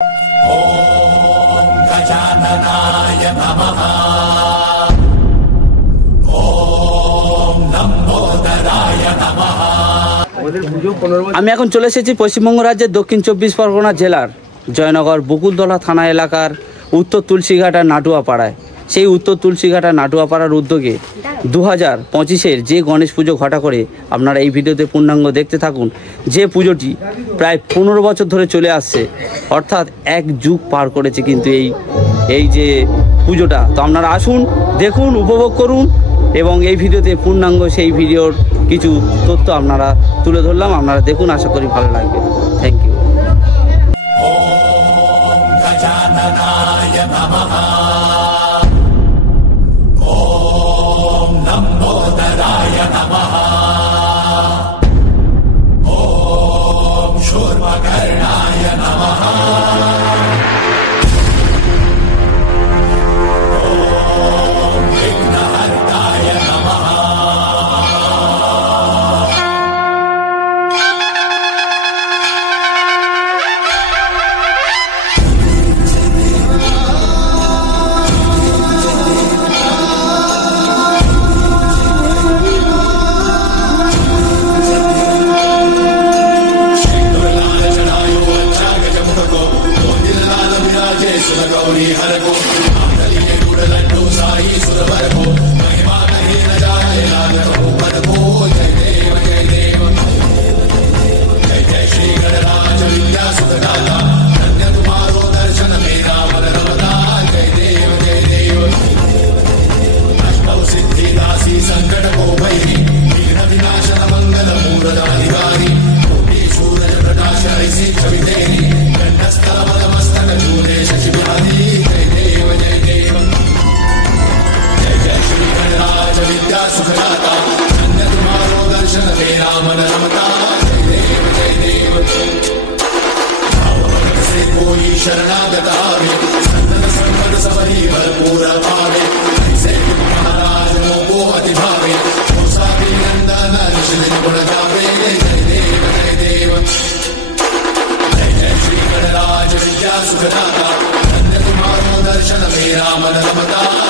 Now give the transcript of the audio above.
ओम गजाननाय नमः। ओम लंबोदराय नमः। আমি এখন চলে এসেছি পশ্চিমবঙ্গ রাজ্যের দক্ষিণ 24 পরগনা জেলার জয়নগর বকুলতলা থানা এলাকার উত্তর তুলসীঘাটা নাটুয়াপাড়ায়। সেই উত্তর তুলসীঘাটা নাটুয়াপাড়ার উদ্যোগে 2025-এর যে গণেশ পুজো ঘটা করে আপনারা এই ভিডিওতে পূর্ণাঙ্গ দেখতে থাকুন। যে পুজোটি প্রায় 15 বছর ধরে চলে আসছে, অর্থাৎ এক যুগ পার করেছে কিন্তু এই যে পুজোটা। তো আপনারা আসুন, দেখুন, উপভোগ করুন এবং এই ভিডিওতে পূর্ণাঙ্গ সেই ভিডিওর কিছু তথ্য আপনারা তুলে ধরলাম। আপনারা দেখুন, আশা করি ভালো লাগবে। Thank you. ওম গজাননায় নমঃ। ওম লম্বোদরায় নমঃ। ওম শূর্পকর্ণায় নমঃ। शरणागत आवे संतन संपद सबरी भरपूर पावे। ऐसे महाराज मोको अति भावे। गोसावी नंदन ऋषि गुण गावे। जय देव जय देव। जय जय श्री गणराज विद्या सुखदाता। धन्य तुम्हारो दर्शन मेरा मन रमता।